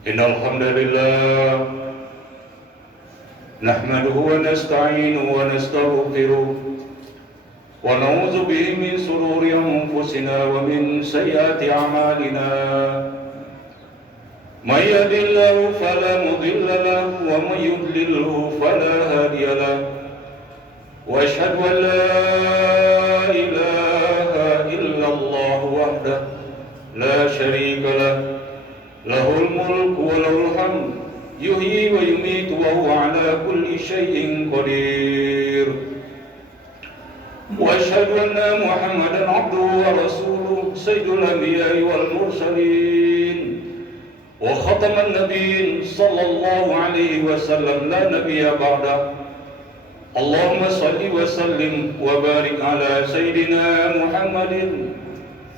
Innal hamdalillah nahmaduhu wa nasta'inuhu wa nastaghfiruh wa na'udzu bihi min shururi anfusina wa min sayyiati a'malina. May yahdihillahu fala mudilla lahu wa may yudlilhu fala hadiya lahu. Wa asyhadu an la ilaha illallah wahdahu la syarika lahu. Lahul mulku wa lahul hamd yuhyi wa yumiitu wa huwa ala kulli syai'in qadir. Wa asyhadu anna Muhammadan abduhu wa rasuluh sayyidul anbiya'i wal mursalin wa khataman nabiyyin sallallahu alaihi wasallam la nabiyya ba'da. Allahumma salli wa sallim wa barik ala sayyidina Muhammadin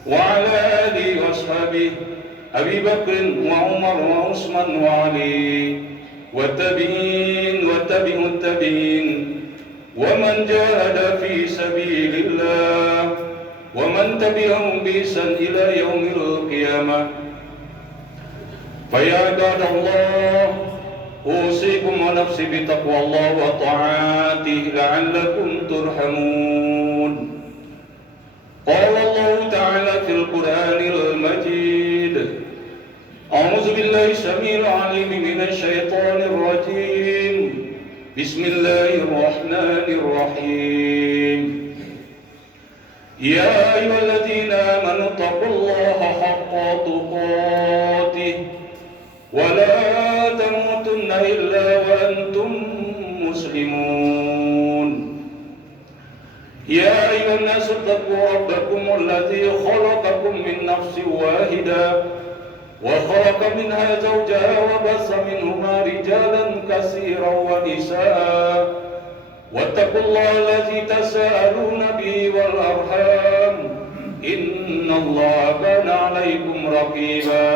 wa ala alihi wa ashabihi Abi Bakr wa Umar wa Utsman wa Ali wa tabi'in wa tabi'ut tabi'in wa man jahada fi sabilillah wa man tabi'ahum bi ihsan ila yaumil qiyamah. Fa ya ibadallah, usikum wa nafsi bi taqwallah wa ta'atihi la'allakum turhamun. Qala Allah ta'ala fil Qur'anil Majid, أعوذ بالله السميع العليم من الشيطان الرجيم بسم الله الرحمن الرحيم يا أيها الذين آمنوا اتقوا الله حق تقاته ولا تموتن إلا وأنتم مسلمون يا أيها الناس اتقوا ربكم الذي خلقكم من نفس واحدة وخلق منها زوجها وبث منهما رجالا كثيرا ونساء واتقوا الله الذي تساءلون به والأرحام إن الله كان عليكم رقيبا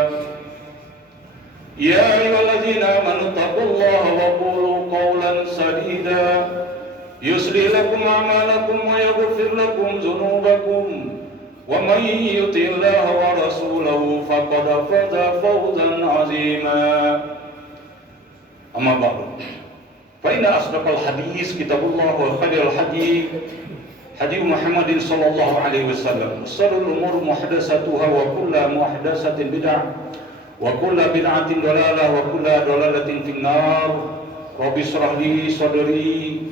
يا أيها الذين آمنوا اتقوا الله وقولوا قولا سديدا يصلح لكم أعمالكم ويغفر لكم ذنوبكم ومن يطع الله ورسوله فقد فاز فوزا عظيما. أما بعد فإن أصدق الحديث كتاب الله وخير الهدي هدي محمد صلى الله عليه وسلم وشر الأمور محدثاتها وكل محدثة بدعة وكل بدعة ضلالة وكل ضلالة في النار. رب اشرح لي صدري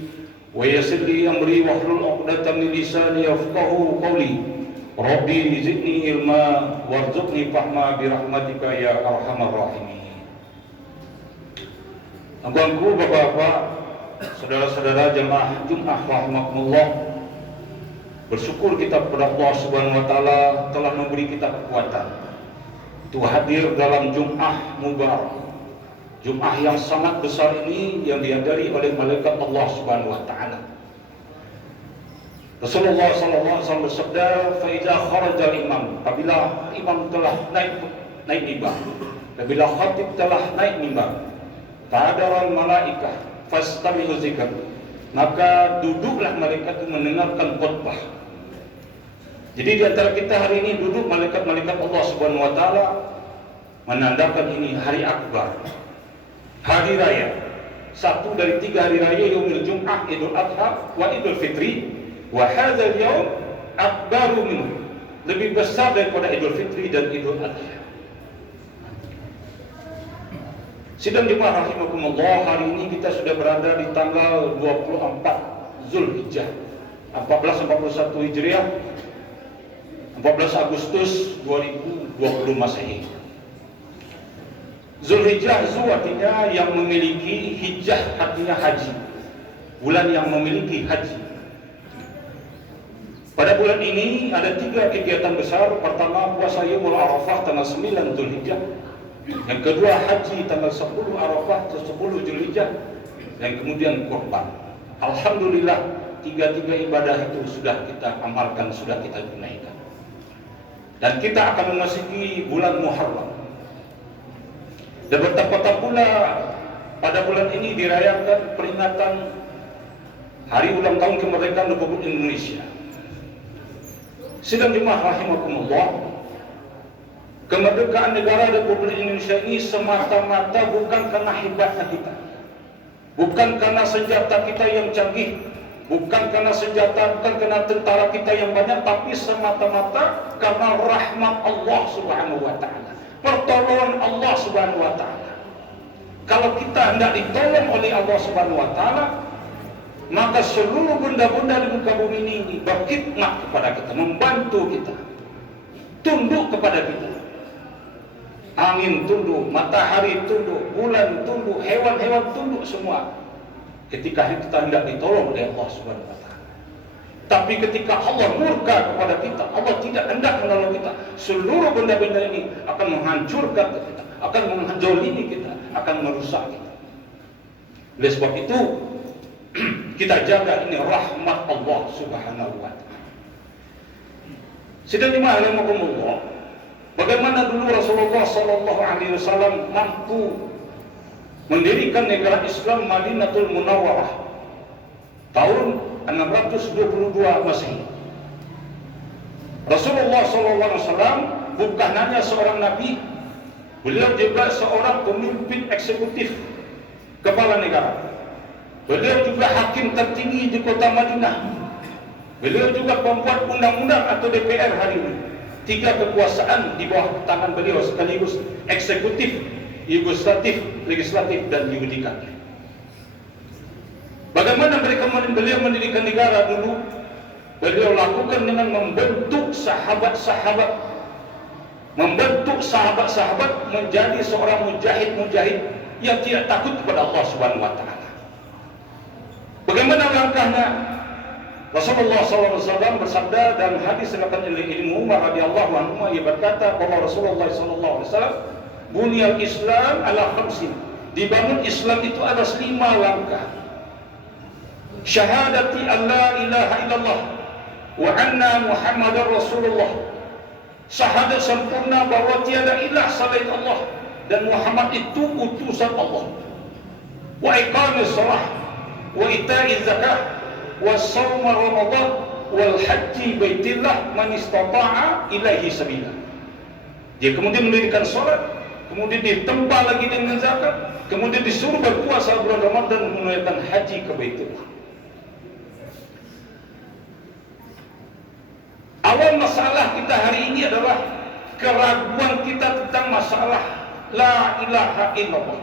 ويسر لي أمري واحلل عقدة من لساني يفقهوا قولي Rabbi zidni ilma warzuqni fahma birahmatika ya arhamar rahimin. Tuanku, bapak-bapak, saudara-saudara jemaah Jumat rahimakumullah, bersyukur kita kepada Allah Subhanahu wa taala telah memberi kita kekuatan untuk hadir dalam Jumat Mubarak. Jumat yang sangat besar ini yang dihadiri oleh malaikat Allah Subhanahu wa taala. Rasulullah SAW bersabda, "Faiza kharajal imam," apabila imam telah naik mimbar, apabila khatib telah naik mimbar, ta'adaran malaikah fastami'u zikr, maka duduklah malaikat itu mendengarkan khutbah. Jadi di antara kita hari ini duduk malaikat-malaikat Allah Subhanahu wa taala menandakan ini hari akbar, hari raya. Satu dari 3 hari raya, yaumul Jum'ah, Idul Adha wa Idul Fitri. Wa hadzal yaum akbaru minhu, lebih besar daripada Idul Fitri dan Idul Adha. Sidang jemaah rahimakumullah, hari ini kita sudah berada di tanggal 24 Zulhijjah 1441 Hijriah, 14 Agustus 2020 Masehi. Zulhijjah zu artinya yang memiliki, hijjah artinya haji, bulan yang memiliki haji. Pada bulan ini ada 3 kegiatan besar. Pertama, puasa Yaumul Arafah tanggal 9 Zulhijjah. Yang kedua, haji tanggal 10 Arafah atau 10 Zulhijjah. Dan kemudian kurban. Alhamdulillah, 3 ibadah itu sudah kita amalkan, sudah kita tunaikan. Dan kita akan memasuki bulan Muharram. Dan betapa pula pada bulan ini dirayakan peringatan Hari Ulang Tahun Kemerdekaan Republik Indonesia. Sidang jemaah rahimakumullah, Kemerdekaan negara Republik Indonesia ini semata-mata bukan karena hebatnya kita, bukan karena senjata kita yang canggih, bukan karena senjata, bukan karena tentara kita yang banyak, tapi semata-mata karena rahmat Allah Subhanahu wa taala, pertolongan Allah Subhanahu wa taala. Kalau kita hendak ditolong oleh Allah Subhanahu wa taala, maka seluruh benda-benda di muka bumi ini berkhidmat kepada kita, membantu kita, tunduk kepada kita. Angin tunduk, matahari tunduk, bulan tunduk, hewan-hewan tunduk semua ketika kita hendak ditolong oleh Allah Subhanahu wa taala. Tapi ketika Allah murka kepada kita, Allah tidak hendak menolong kita, seluruh benda-benda ini akan menghancurkan kita, akan menjolimi kita, akan merusak kita. Oleh sebab itu kita jaga ini rahmat Allah Subhanahu wa taala. Sidang jemaah rahimakumullah, bagaimana dulu Rasulullah sallallahu alaihi wasallam mampu mendirikan negara Islam Madinatul Munawwarah tahun 622 Masehi. Rasulullah sallallahu alaihi wasallam bukan hanya seorang nabi, beliau juga seorang pemimpin eksekutif, kepala negara. Beliau juga hakim tertinggi di kota Madinah. Beliau juga pembuat undang-undang atau DPR hari ini. 3 kekuasaan di bawah tangan beliau sekaligus: eksekutif, yudikatif, legislatif, dan yudikatif. Bagaimana beliau mendirikan negara dulu? Beliau lakukan dengan membentuk sahabat-sahabat, menjadi seorang mujahid yang tidak takut kepada Allah Subhanahu wa taala. Bagaimana langkahnya? Rasulullah SAW bersabda dalam hadis riwayat Ibnu Umar radhiyallahu anhu, ia berkata bahwa Rasulullah SAW, bunyal Islam ala khamsin, dibangun Islam itu atas 5 langkah. Syahadati an la ilaha illallah wa anna Muhammadar Rasulullah, syahadat sempurna bahwa tiada ilah selain Allah dan Muhammad itu utusan Allah. Wa iqamis shalah wa ita'iz zakah wa shaum ramadan wal haji baitillah man istata'a ilaihi sabila. Dia kemudian mendirikan salat, kemudian ditempa lagi dengan zakat, kemudian disuruh berpuasa bulan Ramadan dan menunaikan haji ke Baitullah. Awal masalah kita hari ini adalah keraguan kita tentang masalah la ilaha illallah.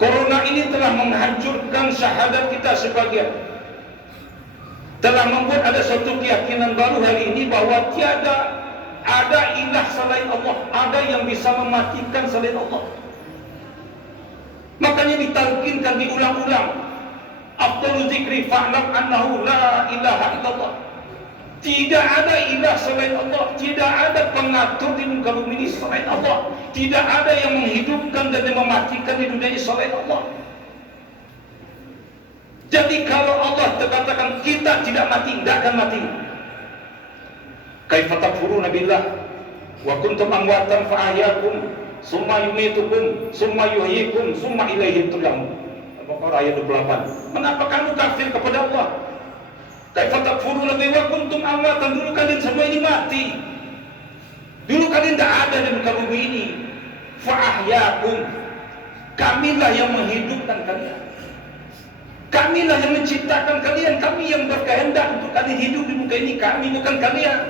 Corona ini telah menghancurkan syahadat kita sebagian, telah membuat ada satu keyakinan baru hari ini bahwa tiada ada ilah selain Allah, ada yang bisa mematikan selain Allah. Makanya ditalkinkan, diulang-ulang, afdalul zikri fa'lam annahu la ilaha illallah. Tidak ada ilah selain Allah, tidak ada pengatur di muka bumi ini selain Allah, tidak ada yang menghidupkan dan yang mematikan di dunia ini selain Allah. Jadi kalau Allah katakan kita tidak mati, tidak akan mati. Kaifa takfuruna billah wa kuntum amwatan fa ahyakum summa yumitukum summa yuhyikum summa ilaihi turja'un. Al-Baqarah ayat 28. Mengapa kamu kafir kepada Allah? Kaifa takfuruna bihi wa kuntum amwatan, dulu kalian semua ini mati. Dulu kalian tidak ada di muka bumi ini. Fa ahyakum, kamilah yang menghidupkan kalian. Kamilah yang menciptakan kalian, kami yang berkehendak untuk kalian hidup di muka ini, kami bukan kalian.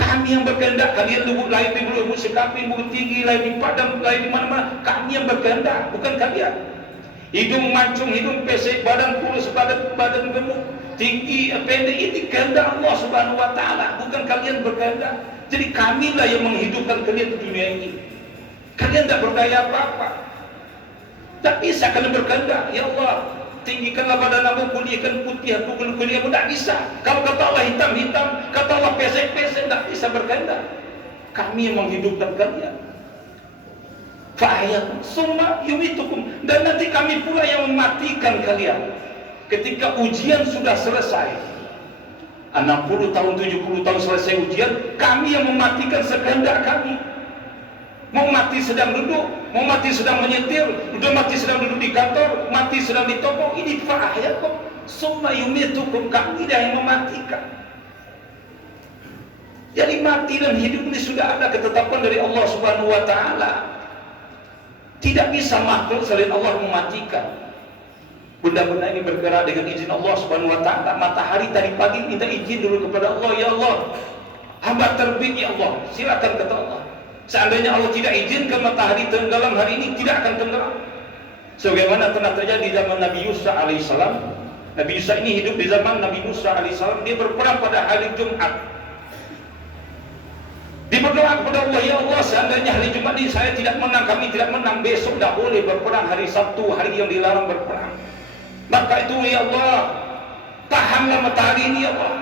Kami yang berkehendak, kalian lubuk lahir di lubuk sekapi, lubuk tinggi, lahir di padang, lahir di mana-mana. Kami yang berkehendak, bukan kalian. Hidung mancung, hidung pesek, badan kurus, badan gemuk, tinggi, pendek, ini kehendak Allah Subhanahu wa taala, bukan kalian berkehendak. Jadi kamilah yang menghidupkan kalian di dunia ini. Kalian tidak berdaya apa-apa. Tak bisa kalian berkehendak, ya Allah, tinggikanlah badan aku, kuliahkan putih aku, kuliahmu, tidak bisa. Kalau kata Allah hitam-hitam, kata Allah pesek-pesek, tidak bisa berkehendak. Kami yang menghidupkan kalian. Fa'ayat summa yumitukum, dan nanti kami pula yang mematikan kalian ketika ujian sudah selesai. 60 tahun, 70 tahun selesai ujian, kami yang mematikan sekehendak kami. Mau mati sedang duduk, mau mati sedang menyetir, udah mati sedang duduk di kantor, mati sedang di toko, ini fa'ayat summa yumitukum, kami dah yang mematikan. Jadi mati dan hidup ini sudah ada ketetapan dari Allah Subhanahu wa taala. Tidak bisa makhluk selain Allah mematikan. Benda-benda ini bergerak dengan izin Allah Subhanahu wa taala. Matahari tadi pagi minta izin dulu kepada Allah, ya Allah, hamba terbit ya Allah. Silakan kata Allah. Seandainya Allah tidak izinkan matahari tenggelam hari ini, tidak akan tenggelam. Sebagaimana pernah terjadi di zaman Nabi Musa alaihissalam. Nabi Musa ini hidup di zaman Nabi Musa alaihissalam. Dia berperang pada hari Jumat. Dia berdoa kepada Allah, ya Allah, seandainya hari Jumat ini saya tidak menang, kami tidak menang, besok tidak boleh berperang, hari Sabtu, hari yang dilarang berperang. Maka itu ya Allah, tahanlah matahari ini ya Allah.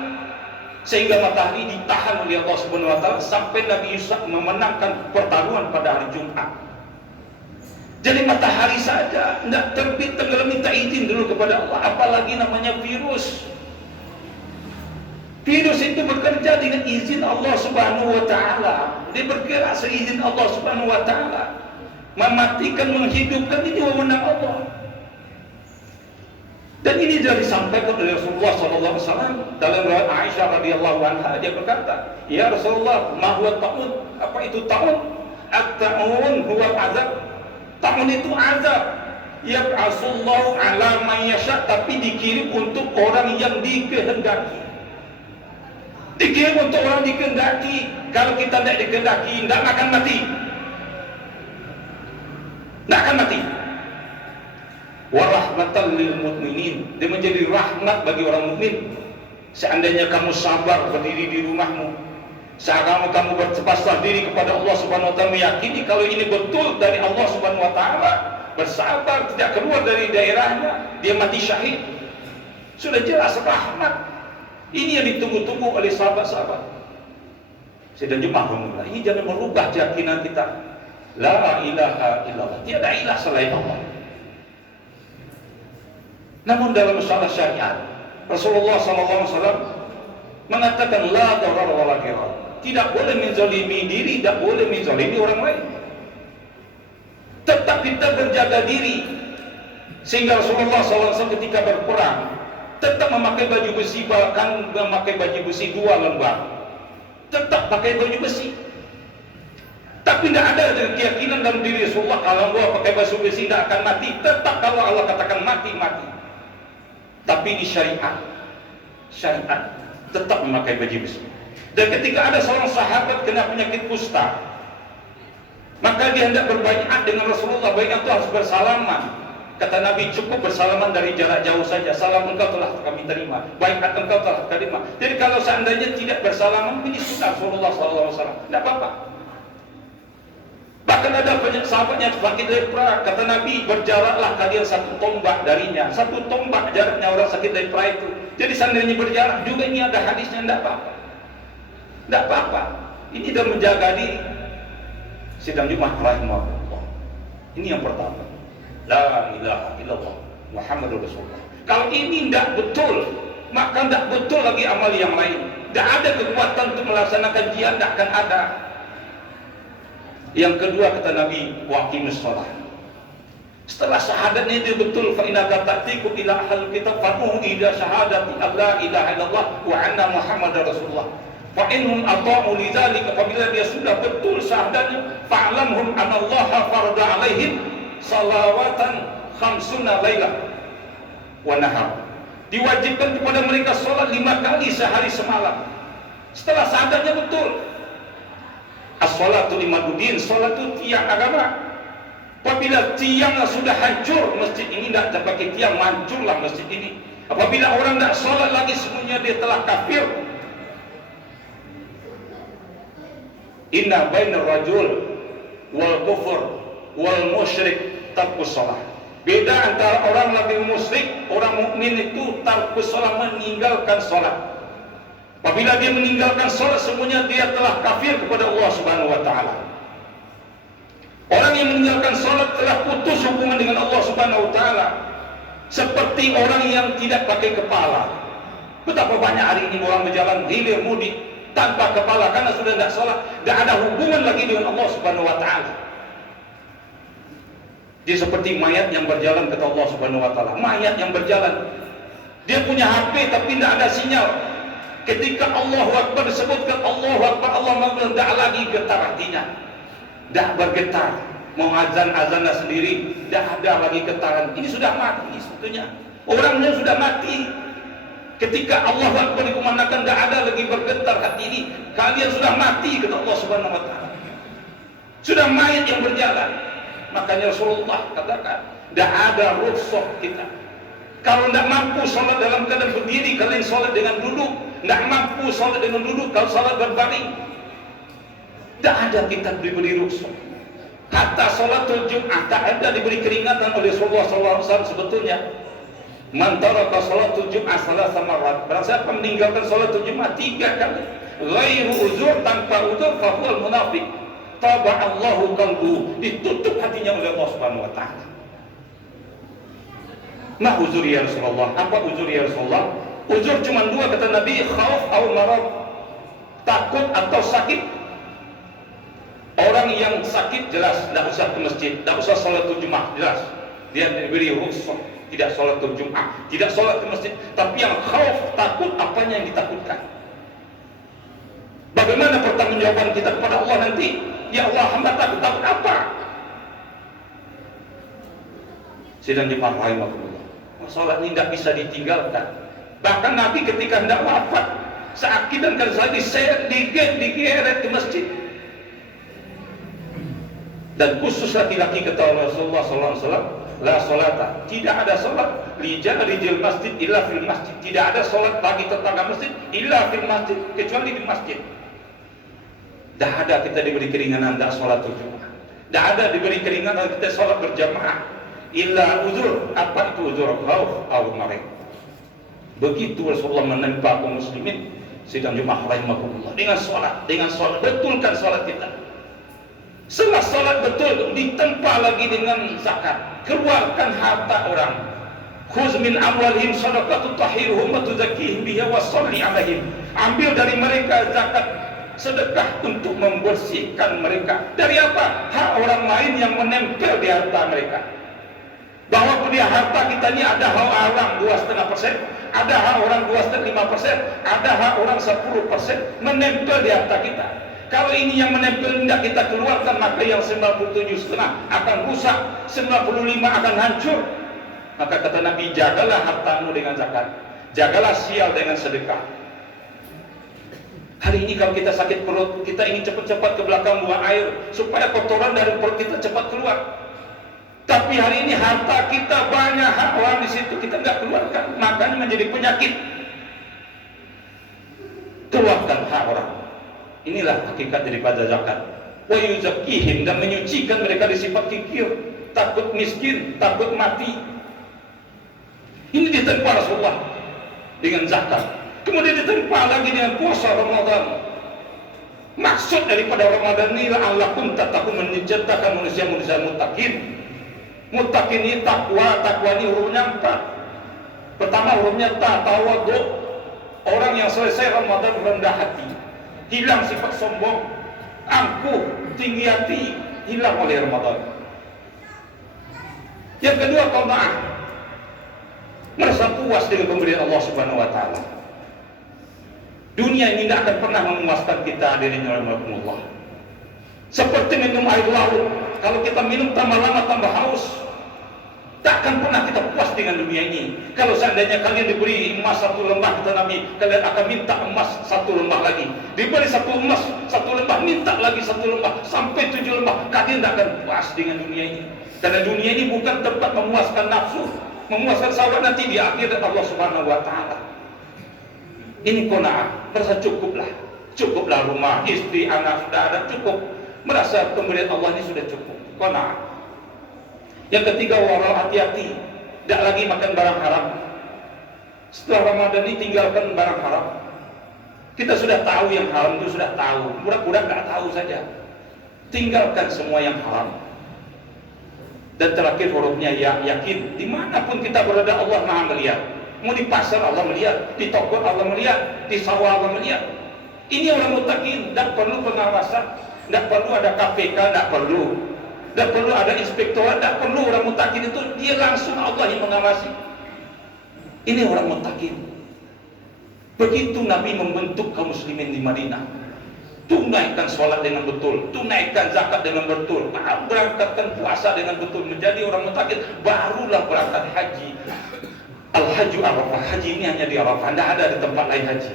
Sehingga matahari ditahan oleh Allah Subhanahu wa taala sampai Nabi Musa memenangkan pertarungan pada hari Jumat. Jadi matahari saja tidak terbit tenggelam minta izin dulu kepada Allah, apalagi namanya virus. Virus itu bekerja dengan izin Allah Subhanahu wa taala. Dia bergerak seizin Allah Subhanahu wa taala. Mematikan, menghidupkan ini wewenang Allah. Dan ini sudah disampaikan oleh Rasulullah SAW dalam riwayat Aisyah radhiyallahu anha. Dia berkata, ya Rasulullah, ma huwa ta'un? Apa itu ta'un? At-ta'un huwa azab. Ta'un itu azab. Yab'asullahu ala man yasha', tapi dikirim untuk orang yang dikehendaki. Dikirim untuk orang dikehendaki. Kalau kita tidak dikehendaki, tidak akan mati. Tidak akan mati. Warahmatan lil mu'minin. Dia menjadi rahmat bagi orang mukmin. Seandainya kamu sabar berdiri di rumahmu, seandainya kamu berpasrah diri kepada Allah Subhanahu wa taala, meyakini kalau ini betul dari Allah Subhanahu wa taala, bersabar tidak keluar dari daerahnya, dia mati syahid. Sudah jelas rahmat. Ini yang ditunggu-tunggu oleh sahabat-sahabat. Sedang jemaah, ini jangan merubah keyakinan kita. La ilaha illallah. Tiada ilah selain Allah. Namun dalam masalah syariat, Rasulullah SAW mengatakan la darar wa la dirar. Tidak boleh menzalimi diri, tidak boleh menzalimi orang lain. Tetap kita berjaga diri. Sehingga Rasulullah SAW ketika berperang tetap memakai baju besi, bahkan memakai baju besi 2 lembar. Tetap pakai baju besi. Tapi tidak ada keyakinan dalam diri Rasulullah kalau gua pakai baju besi tidak akan mati. Tetap kalau Allah katakan mati, mati. Tapi di syariat tetap memakai baju besi. Dan ketika ada seorang sahabat kena penyakit kusta, maka dia hendak berbaiat dengan Rasulullah. Baiat itu harus bersalaman. Kata Nabi, cukup bersalaman dari jarak jauh saja. Salam engkau telah kami terima, baiat engkau telah terima. Jadi kalau seandainya tidak bersalaman, ini sunnah Rasulullah SAW. Tidak apa-apa. Bahkan ada banyak sahabat yang sakit lepra. Kata Nabi, berjaraklah kalian 1 tombak darinya. 1 tombak jaraknya orang sakit lepra itu. Jadi seandainya berjarak juga, ini ada hadisnya, tidak apa-apa. Tidak apa-apa. Ini sudah menjaga diri. Sidang Jumat rahimahullah. Ini yang pertama. La ilaha illallah Muhammadur Rasulullah. Kalau ini tidak betul, maka tidak betul lagi amal yang lain. Tidak ada kekuatan untuk melaksanakan jihad, tidak akan ada. Yang kedua kata Nabi, waqimus shalah. Setelah syahadatnya itu betul, fa innaka ta'tiku ila ahli kitab fa'u ila syahadati alla ilaha illallah wa anna Muhammadar Rasulullah. Fa innahum ata'u lidzalika, apabila dia sudah betul syahadatnya, fa'lamhum anallaha farada alaihim salawatan khamsuna lailah wa nahar. Diwajibkan kepada mereka salat 5 kali sehari semalam. Setelah syahadatnya betul. As-salatu imaduddin, salat itu tiang agama. Apabila tiangnya sudah hancur, masjid ini tidak pakai tiang, hancurlah masjid ini. Apabila orang tidak salat lagi, semuanya dia telah kafir. Inna bainar rajul wal kufur wal musyrik tarkus shalah. Beda antara orang lagi musyrik, orang mukmin itu tarkus shalah, meninggalkan salat. Apabila dia meninggalkan salat, semuanya dia telah kafir kepada Allah Subhanahu wa taala. Orang yang meninggalkan salat telah putus hubungan dengan Allah Subhanahu wa taala. Seperti orang yang tidak pakai kepala. Betapa banyak hari ini orang berjalan hilir mudik tanpa kepala karena sudah tidak salat, tidak ada hubungan lagi dengan Allah Subhanahu wa taala. Dia seperti mayat yang berjalan, kata Allah Subhanahu wa taala. Mayat yang berjalan. Dia punya HP tapi tidak ada sinyal. Ketika Allahu Akbar disebutkan Allahu Akbar, Allah tidak lagi getar hatinya, tidak bergetar. Mau azan sendiri, tidak ada lagi getaran. Ini sudah mati sebetulnya. Orangnya sudah mati. Ketika Allahu Akbar dikumandangkan, tidak ada lagi bergetar hati ini. Kalian sudah mati, kata Allah Subhanahu Wa Taala. Sudah mayat yang berjalan. Makanya Rasulullah katakan, tidak ada rukhsah kita. Kalau tidak mampu sholat dalam keadaan berdiri, kalian sholat dengan duduk. Tidak mampu sholat dengan duduk, kalau sholat berbaring. Tidak ada kita diberi rukhsah. Hatta sholatul Jum'ah tak ada diberi keringatan oleh Rasulullah SAW sebetulnya. Man taraka sholatul Jum'ah salasa marrat, barang siapa meninggalkan sholatul Jum'ah 3 kali ghairu uzur, tanpa uzur, fa huwal munafiq taba'allahu qalbu, ditutup hatinya oleh Allah Subhanahu wa taala. Ma uzur ya Rasulullah? Apa uzur ya Rasulullah? Uzur cuma 2 kata Nabi, khauf atau marad, takut atau sakit. Orang yang sakit jelas tidak usah ke masjid, tidak usah sholatul Jumat, jelas dia diberi rukhsah tidak sholatul Jumat, tidak sholat ke masjid. Tapi yang khauf, takut, apanya yang ditakutkan? Bagaimana pertanggungjawaban kita kepada Allah nanti? Ya Allah, hamba takut apa? Sedang dipahami Allah. Sholat ini tidak bisa ditinggalkan. Bahkan Nabi ketika hendak wafat, sakit dan kalau digeret ke masjid. Dan khusus laki-laki kata Rasulullah SAW, la sholata, tidak ada sholat li jarijil masjid illa fil masjid, tidak ada sholat bagi tetangga masjid illa fil masjid, kecuali di masjid. Tidak ada kita diberi keringanan tidak sholat Jumat, tidak ada diberi keringanan kita sholat berjamaah illa uzur. Apa itu uzur? Khauf atau marad. Begitu Rasulullah menempa kaum muslimin sidang Jumat rahimahullah dengan sholat betulkan sholat kita. Setelah sholat betul, ditempa lagi dengan zakat. Keluarkan harta orang. Khuz min amwalihim shadaqatun tahhiruhum wa tuzakkihim biha wa sholli alaihim. Ambil dari mereka zakat, sedekah untuk membersihkan mereka. Dari apa? Hak orang lain yang menempel di harta mereka. Bahwa dia harta kita ini ada hak orang 2,5%, ada hak orang 2,5%, ada hak orang 10% menempel di harta kita. Kalau ini yang menempel tidak kita keluarkan, maka yang 97,5 akan rusak, 95 akan hancur. Maka kata Nabi, jagalah hartamu dengan zakat, jagalah sial dengan sedekah. Hari ini kalau kita sakit perut, kita ingin cepat-cepat ke belakang buang air supaya kotoran dari perut kita cepat keluar. Tapi hari ini harta kita banyak hak orang di situ, kita tidak keluarkan, makanya menjadi penyakit. Keluarkan hak orang. Inilah hakikat daripada zakat. Wa yuzakkihim, dan menyucikan mereka dari sifat kikir, takut miskin, takut mati. Ini ditempa Rasulullah dengan zakat. Kemudian ditempa lagi dengan puasa Ramadan. Maksud daripada Ramadan ini la'allakum tattaqun, menciptakan manusia-manusia muttaqin. Muttaqin ini takwa ini hurufnya 4. Pertama hurufnya tawadhu. Orang yang selesai Ramadan rendah hati, hilang sifat sombong, angkuh, tinggi hati, hilang oleh Ramadan. Yang kedua, qanaah, merasa puas dengan pemberian Allah Subhanahu wa taala. Dunia ini tidak akan pernah memuaskan kita, hadirin rahimakumullah. Seperti minum air laut, kalau kita minum tambah lama tambah haus. Tak akan pernah kita puas dengan dunia ini. Kalau seandainya kalian diberi emas 1 lembah, kata Nabi, kalian akan minta emas 1 lembah lagi. Diberi 1 emas 1 lembah, minta lagi 1 lembah, sampai 7 lembah. Kalian tidak akan puas dengan dunia ini. Karena dunia ini bukan tempat memuaskan nafsu, memuaskan syahwat nanti di akhirat Allah Subhanahu wa taala. Ini qanaah, merasa cukuplah. Cukuplah rumah, istri, anak sudah ada, cukup. Merasa pemberian Allah ini sudah cukup. Qanaah. Yang ketiga, wara, hati-hati, tidak lagi makan barang haram. Setelah Ramadan ini tinggalkan barang haram. Kita sudah tahu yang haram itu, sudah tahu. Mudah-mudahan tidak tahu saja. Tinggalkan semua yang haram. Dan terakhir hurufnya ya, yakin. Dimanapun kita berada Allah Maha melihat. Mau di pasar Allah melihat, di toko Allah melihat, di sawah Allah melihat. Ini orang muttaqin, tidak perlu pengawasan, tidak perlu ada KPK, tidak perlu. Tidak perlu ada inspektorat, tidak perlu. Orang muttaqin itu dia langsung Allah yang mengawasi. Ini orang muttaqin. Begitu Nabi membentuk kaum muslimin di Madinah. Tunaikan sholat dengan betul, tunaikan zakat dengan betul, berangkatkan puasa dengan betul, menjadi orang mutakin, barulah berangkat haji. Al-Hajju Arafah, haji ini hanya di Arafah, tidak ada di tempat lain haji.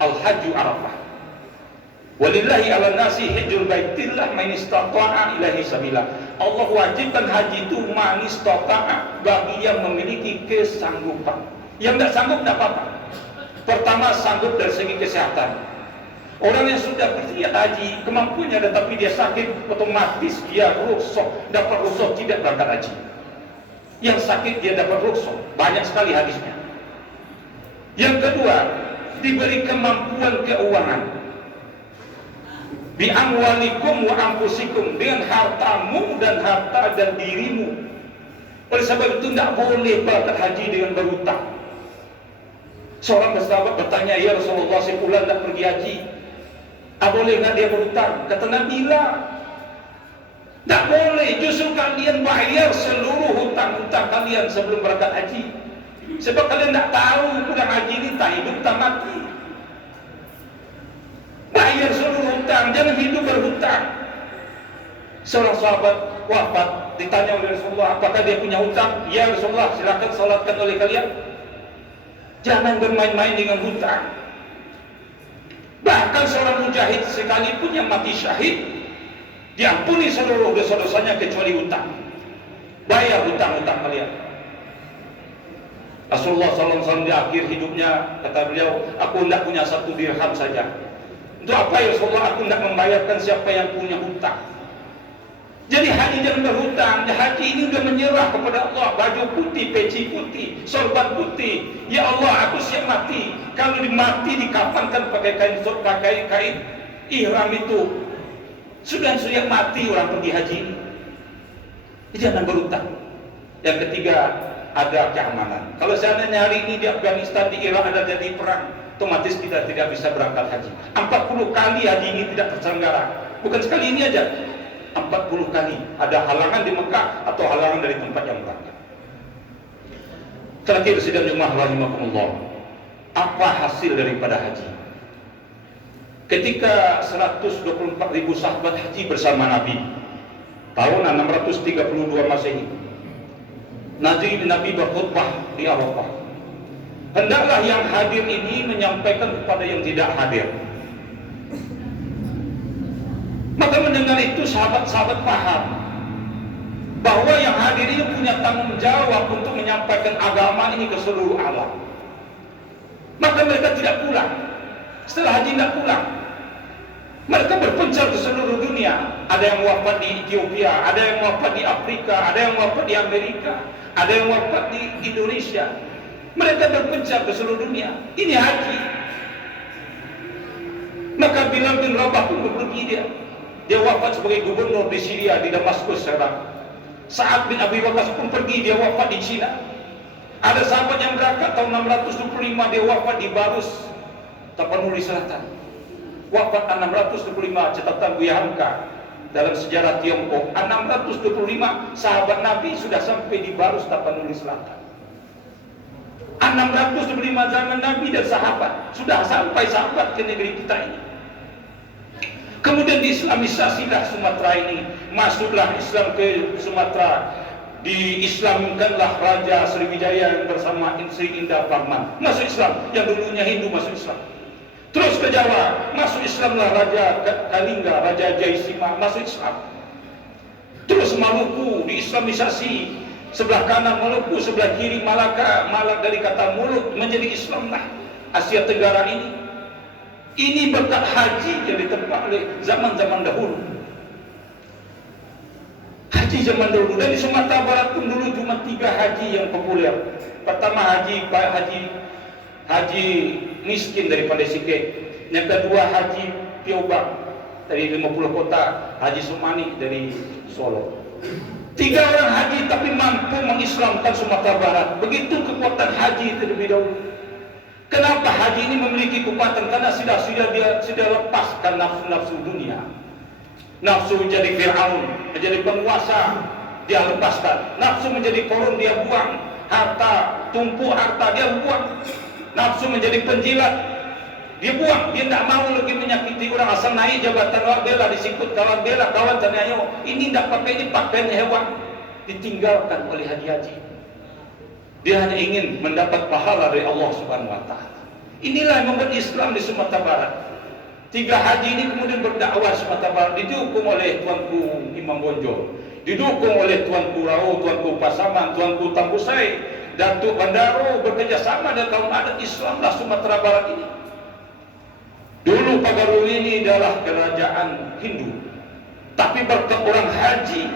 Al-Hajju Arafah. Walillahi ala nasi hijjul baitillah man istata'a ilaihi sabila. Allah wajibkan haji itu man istata'a, bagi yang memiliki kesanggupan. Yang tidak sanggup tidak apa-apa. Pertama, sanggup dari segi kesehatan. Orang yang sudah berniat haji, kemampuannya ada tapi dia sakit, otomatis dia rukhsah, dapat rukhsah tidak berangkat haji. Yang sakit dia dapat rukhsah, banyak sekali hadisnya. Yang kedua, diberi kemampuan keuangan. Bi amwalikum wa anfusikum, dengan hartamu dan harta dan dirimu. Oleh sebab itu tidak boleh berangkat haji dengan berhutang. Seorang sahabat bertanya, ya Rasulullah, si fulan tidak pergi haji, boleh nggak dia berhutang? Kata Nabi, la, tidak boleh. Justru kalian bayar seluruh hutang-hutang kalian sebelum berangkat haji. Sebab kalian tidak tahu pulang haji ini tak hidup tak mati. Bayar seluruh hutang, jangan hidup berhutang. Seorang sahabat wafat, ditanya oleh Rasulullah, apakah dia punya hutang? Ya Rasulullah, silakan salatkan oleh kalian. Jangan bermain-main dengan hutang. Bahkan seorang mujahid sekalipun yang mati syahid, diampuni seluruh dosa-dosanya kecuali hutang. Bayar hutang-hutang kalian. Rasulullah SAW di akhir hidupnya kata beliau, aku tidak punya 1 dirham saja. Untuk apa ya Rasulullah, aku tidak membayarkan siapa yang punya hutang. Jadi haji jangan berhutang. Haji ini sudah menyerah kepada Allah. Baju putih, peci putih, sorban putih. Ya Allah, aku siap mati. Kalau mati dikafankan pakai kain ihram itu. Sudah mati orang pergi haji ini. Jangan berhutang. Yang ketiga, ada keamanan. Kalau seandainya hari ini di Afghanistan, di Irak ada jadi perang, otomatis kita tidak bisa berangkat haji. 40 kali haji ini tidak terselenggara. Bukan sekali ini aja. 40 kali ada halangan di Mekah atau halangan dari tempat yang berangkat. Terakhir sidang jemaah rahimakumullah, apa hasil daripada haji? Ketika 124.000 sahabat haji bersama Nabi tahun 632 Masehi, Nabi berkhutbah di Arafah. Hendaklah yang hadir ini menyampaikan kepada yang tidak hadir. Maka mendengar itu sahabat-sahabat paham bahwa yang hadir ini punya tanggung jawab untuk menyampaikan agama ini ke seluruh alam. Maka mereka tidak pulang. Setelah haji tidak pulang. Mereka berpencar ke seluruh dunia. Ada yang wafat di Ethiopia, ada yang wafat di Afrika, ada yang wafat di Amerika, ada yang wafat di Indonesia. Mereka berpencar ke seluruh dunia. Ini haji. Maka Bilal bin Rabah pun pergi dia. Dia wafat sebagai gubernur di Syria, di Damaskus sekarang. Sa'ad bin Abi Waqqas pun pergi, dia wafat di Cina. Ada sahabat yang berangkat tahun 625, dia wafat di Barus, Tapanuli Selatan. Wafat 625, catatan Buya Hamka dalam sejarah Tiongkok. 625 sahabat Nabi sudah sampai di Barus, Tapanuli Selatan. 625 zaman Nabi dan sahabat sudah sampai sahabat ke negeri kita ini. Kemudian diislamisasilah Sumatera ini, masuklah Islam ke Sumatera, diislamkanlah Raja Sriwijaya yang bersama Sri Indah Parman, masuk Islam. Yang dulunya Hindu masuk Islam. Terus ke Jawa, masuk Islamlah Raja Kalingga, Raja Jaisima, masuk Islam. Terus Maluku diislamisasi, sebelah kanan Maluku, sebelah kiri Malaka, Malak dari kata mulut menjadi Islamlah Asia Tenggara ini. Ini berkat haji yang ditempa oleh zaman-zaman dahulu. Haji zaman dahulu. Dan di Sumatera Barat pun dulu cuma 3 haji yang populer. Pertama haji miskin dari Pandai Sike. Yang kedua haji Piobang dari 50 kota. Haji Sumani dari Solo. 3 orang haji tapi mampu mengislamkan Sumatera Barat. Begitu kekuatan haji terlebih dahulu. Kenapa haji ini memiliki kekuatan? Karena dia sudah lepaskan nafsu-nafsu dunia. Nafsu menjadi Fir'aun, menjadi penguasa, dia lepaskan. Nafsu menjadi korun, dia buang. Harta, tumpuk harta, dia buang. Nafsu menjadi penjilat, Dia buang, dia tidak mau lagi menyakiti orang, asal naik jabatan awak bela, disikut kawan bela, kawan tanya, ini tidak pakai, ini pakaian hewan. Ditinggalkan oleh haji-haji. Dia hanya ingin mendapat pahala dari Allah Subhanahu wa Ta'ala. Inilah yang membuat Islam di Sumatera Barat. 3 haji ini kemudian berdakwah Sumatera Barat, didukung oleh Tuanku Imam Bonjol, didukung oleh Tuanku Rao, Tuanku Pasaman, Tuanku Tambusai, Datuk Bandaro, bekerjasama dengan kaum adat Islam lah Sumatera Barat ini. Dulu Pagaruyung ini adalah kerajaan Hindu, tapi berkat orang haji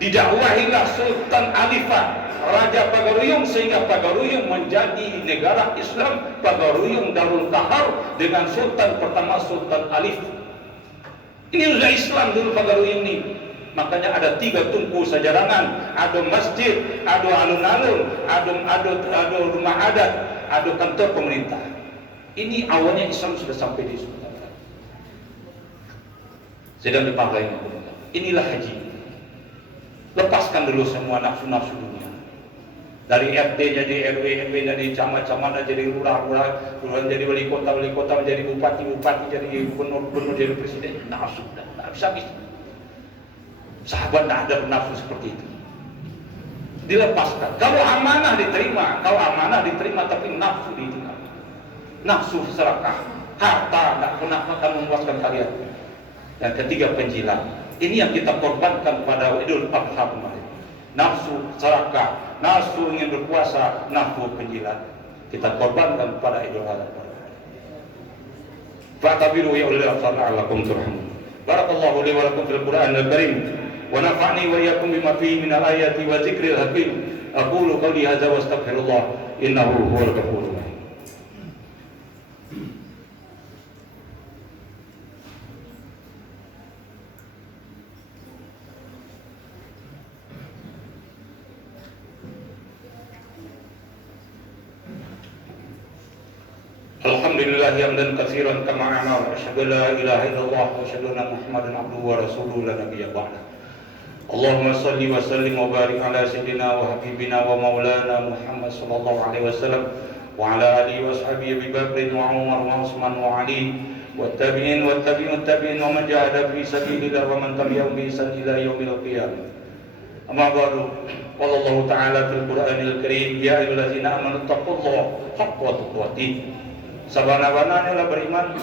didakwahilah Sultan Alifah Raja Pagaruyung, sehingga Pagaruyung menjadi negara Islam. Pagaruyung Darul Kahar dengan Sultan pertama Sultan Alif. Ini sudah Islam dulu Pagaruyung ini. Makanya ada 3 tungku sejarangan, ada masjid, ada alun-alun, ada rumah adat, ada kantor pemerintah. Ini awalnya Islam sudah sampai di Sumatera Barat. Sedang dipakai. Inilah haji. Lepaskan dulu semua nafsu-nafsu dunia. Dari RT jadi RW, RW jadi camat-camat, jadi lurah-lurah, jadi wali kota, menjadi bupati, jadi gubernur, jadi presiden. Nafsu, tidak bisa. Sahabat tidak ada nafsu seperti itu. Dilepaskan. Kalau amanah diterima, tapi nafsu ditinggalkan. Nafsu serakah, harta tidak pernah akan memuaskan kalian. Dan ketiga, penjilat. Ini yang kita korbankan pada Idul Adha kemarin. Nafsu serakah, nafsu ingin berkuasa, nafsu penjilat. Kita korbankan pada Idul Adha. Fa'tabiru ya ulil absar la'allakum turhamun. Barakallahu li wa lakum fil Qur'anil Karim wa nafa'ni wa iyyakum bima fihi minal ayati wa dzikril hakim. Aqulu qawli hadza wa astaghfirullah innahu huwal ghafurur rahim. Alhamdulillah hamdan katsiran kama amara, asyhadu la ilaha illallah wa asyhadu anna Muhammadan abduhu wa rasuluhu la nabiyya ba'da. Allahumma shalli wa sallim wa barik ala sayyidina wa habibina wa maulana Muhammad sallallahu alaihi wasallam wa ala alihi wa sahbihi Abi Bakr wa Umar wa Utsman wa Ali wa tabi'in wa tabi'in wa man jahada fi sabilillah wa man tabi'ahum bi ihsan ila yaumil qiyamah. Amma ba'du. Qala Allah ta'ala fil Qur'anil Karim, ya ayyuhallazina amanu taqullaha haqqa tuqatih. Sabana-bana adalah beriman,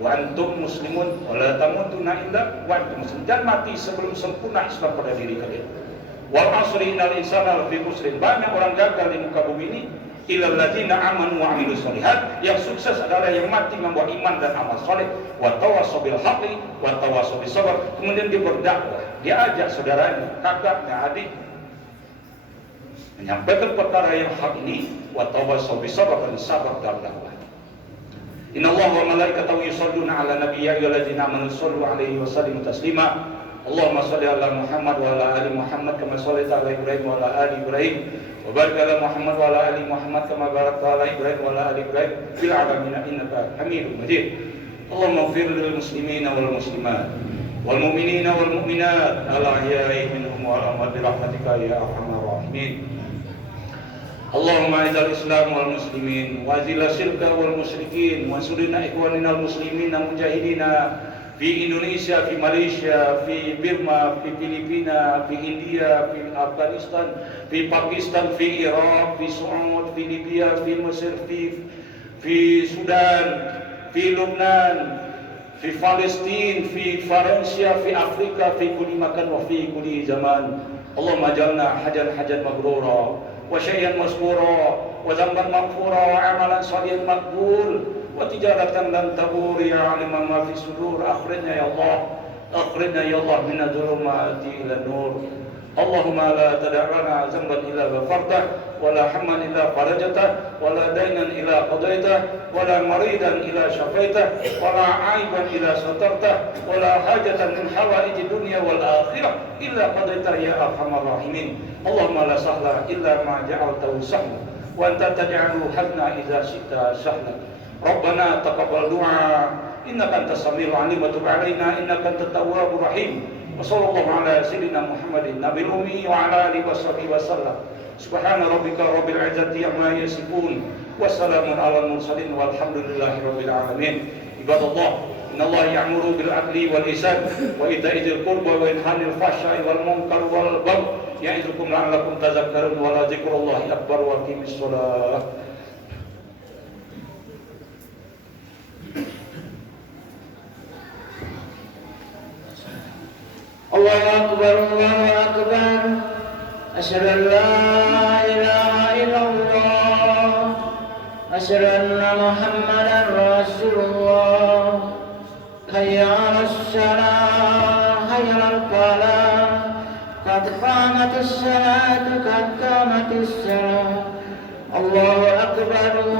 wa antum muslimun wa la tamutunna illa wa antum muslimun. Dan mati sebelum sempurna Islam pada diri kalian. Wal asri innal insana lafi khusrin. Banyak orang gagal di muka bumi ini, illal ladzina amanu wa amilus shalihat. Yang sukses adalah yang mati membawa iman dan amal saleh, wa tawassaw bil haqqi wa tawassaw bis sabr. Kemudian dia berdakwah, dia ajak saudaranya, kakaknya, adik, menyampaikan perkara yang hak ini, wa tawassaw bis sabr, dan sabar dalam dakwah. Inna Allah wa malaikatahu yusholluna ala nabiyyi ya ayyuhalladzina amanu shollu alaihi wa sallimu taslima. Allahumma sholli ala Muhammad wa ala ali Muhammad kama shallaita ala Ibrahim wa ala ali Ibrahim wa barik ala Muhammad wa ala ali Muhammad kama barakta ala Ibrahim wa ala ali Ibrahim fil alamin innaka Hamidum Majid. Allahumma ighfir lil muslimina wal muslimat wal mu'minina wal mu'minat al ahya'i minhum wal amwat bi rahmatika ya arhamar rahimin. Allahumma a'izal Islam wal muslimin wa azil syirka wal musyrikin wa ansurna ikhwanina al muslimin mujahidina fi Indonesia, fi Malaysia, fi Burma, fi Filipina, fi India, fi Afghanistan, fi Pakistan, fi Iraq, fi Saudi, fi Libya, fi Mesir, fi Sudan, fi Lebanon, fi Palestina, fi Faransia, fi Afrika, fi kulli makan wa fi kulli zaman. Allahumma jalna hajan mabrura wa syai'an maskura wa zamban maghfura wa amalan shalihan maqbul wa tijaratan lan tabur ya aliman ma fi sudur. Akhirnya ya Allah min adh-dhulumati ila nur. Allahumma la tada' lana zamban illa ghafartah wa la hamman illa farajtah wa la daynan illa qadaitah wa la maridan illa syafaitah wa la aiban illa satartah wa la hajatan min hawaiji dunya wal akhirah illa qadaitah ya arhamar rahimin. Allahumma la sahla illa ma ja'altahu sahla wa anta taj'alu hazna idza syi'ta sahla. Rabbana taqabbal du'a innaka antas samiul 'alim wa tub 'alaina innaka antat tawwabur rahim. Wa sallallahu ala sayyidina Muhammadin nabiyil ummi wa ala alihi washabihi wasallam. Subhana rabbika rabbil izzati amma yasifun Wassalamun ala mursalin walhamdulillahi rabbil alamin. Ibadallah, innallaha ya'muru bil adli wal ihsan wa ita'i dzil qurba wa yanha 'anil fahsya'i wal munkar wal baghi ya'izukum la'allakum tadhakkarun wa la dzikrullahi akbar wa aqimis shalah. Allahu akbar, Allahu akbar. Asyhadu an la ilaha illallah. Asyhadu anna Muhammadar Rasulullah. Hayya 'alas shalah, hayya 'alal falah. Qad qamatis salatu, qad qamatis salah. Allahu akbar.